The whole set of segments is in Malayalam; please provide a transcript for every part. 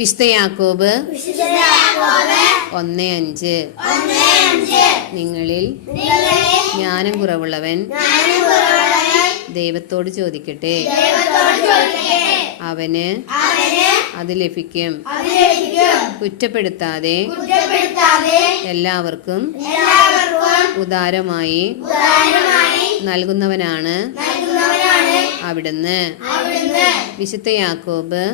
വിശുദ്ധ യാക്കോബ് 1:5. നിങ്ങളിൽ ജ്ഞാനം കുറവുള്ളവൻ ദൈവത്തോട് ചോദിക്കട്ടെ, അവന് അത് ലഭിക്കും. കുറ്റപ്പെടുത്താതെ എല്ലാവർക്കും ഉദാരമായി നൽകുന്നവനാണ് അവിടുന്ന്. വിശുദ്ധ യാക്കോബ്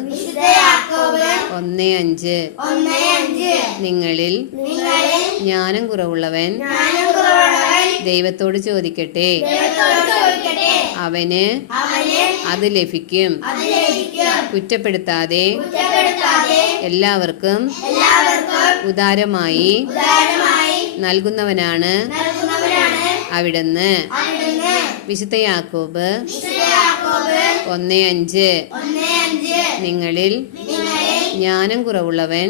1:5. നിങ്ങളിൽ ജ്ഞാനം കുറവുള്ളവൻ ദൈവത്തോട് ചോദിക്കട്ടെ, അവന് അത് ലഭിക്കും. കുറ്റപ്പെടുത്താതെ എല്ലാവർക്കും ഉദാരമായി നൽകുന്നവനാണ് അവിടുന്ന്. വിശുദ്ധ യാക്കോബ് 1:5. നിങ്ങളിൽ ജ്ഞാനം കുറവുള്ളവൻ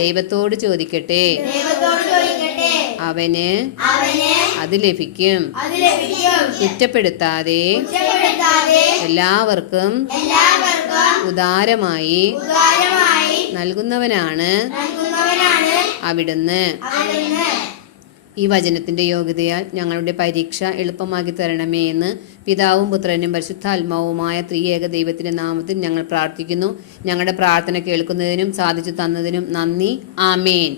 ദൈവത്തോട് ചോദിക്കട്ടെ, അവന് അത് ലഭിക്കും. കുറ്റപ്പെടുത്താതെ എല്ലാവർക്കും ഉദാരമായി നൽകുന്നവനാണ് അവിടുന്ന്. ഈ വചനത്തിൻ്റെ യോഗ്യതയാൽ ഞങ്ങളുടെ പരീക്ഷ എളുപ്പമാക്കി തരണമേ എന്ന് പിതാവും പുത്രനും പരിശുദ്ധാത്മാവുമായ ത്രിയേക ദൈവത്തിൻ്റെ നാമത്തിൽ ഞങ്ങൾ പ്രാർത്ഥിക്കുന്നു. ഞങ്ങളുടെ പ്രാർത്ഥന കേൾക്കുന്നതിനും സാധിച്ചു തന്നതിനും നന്ദി. ആമേൻ.